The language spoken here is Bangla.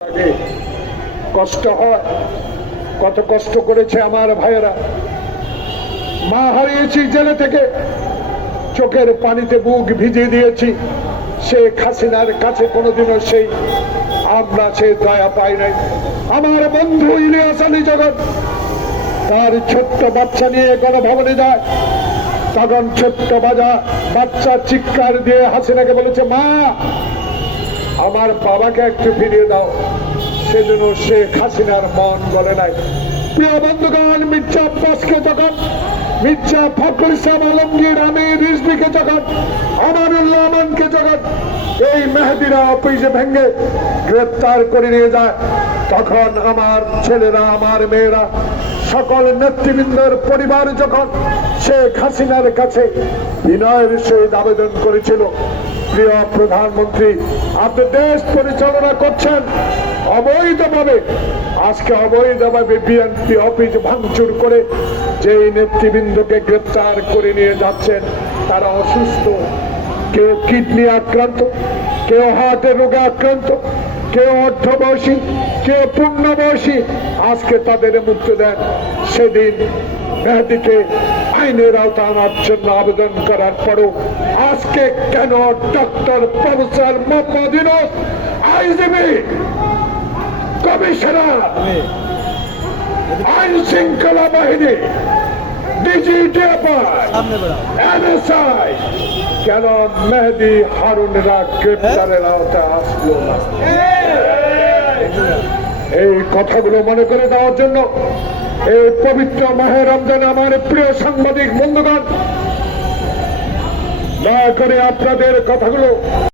আগে কষ্ট হয়, কত কষ্ট করেছে আমার ভাইয়েরা। মা হারিয়েছি জেলে থেকে, চোখের পানিতে বুক ভিজিয়ে দিয়েছি। শেখ হাসিনার কাছে কোনোদিনও সেই আমরা সে দয়া পাই নাই। আমার বন্ধু ইলিয়াস আলী জগৎ তার ছোট্ট বাচ্চা নিয়ে গণভবনে যায়, তখন ছোট্ট বাচ্চা চিৎকার দিয়ে হাসিনাকে বলেছে, মা আমার বাবাকে একটু ফিরিয়ে দাও। সেজন্য শেখ হাসিনার মন গলে নাই। প্রিয় বন্ধুগণ, মির্জা আব্বাসকে যখন, মির্জা ফখরুল ইসলাম আলমগীর, আমির রিজভীকে যখন, আমানুল্লাহ আমানকে যখন এই মেহেদিরা অফিস ভেঙে গ্রেফতার করে নিয়ে যায়, তখন আমার ছেলেরা, আমার মেয়েরা, সকল নেতৃবৃন্দের পরিবার যখন শেখ হাসিনার কাছে বিনয়ের সহিত আবেদন করেছিল, প্রিয় প্রধানমন্ত্রী, আপনি দেশ পরিচালনা করছেন অবৈধভাবে, আজকে অবৈধভাবে বিএনপি অফিস ভাঙচুর করে যে নেতৃবৃন্দকে গ্রেপ্তার করে নিয়ে যাচ্ছেন, তারা অসুস্থ, কেউ কিডনি আক্রান্ত, কেউ হার্টের রোগে আক্রান্ত, কেউ অর্ধবয়সী, কেউ পূর্ণবয়সী, আজকে তাদের মুক্তি দেন। সেদিন মেহেদীকে আইনের আওতা আনার জন্য আবেদন করার পরও আজকে কেন doctor professor Mohammad Yunus, IGP, commissioner, আইন শৃঙ্খলা বাহিনী, NSI, কেন মেহেদী হারুনেরা গ্রেপ্তারের আওতায় আসলো না? এই কথাগুলো মনে করে দেওয়ার জন্য এই পবিত্র মাহে রমজান আমার প্রিয় সাংবাদিক বন্ধুগণ, দয়া করে আপনাদের কথাগুলো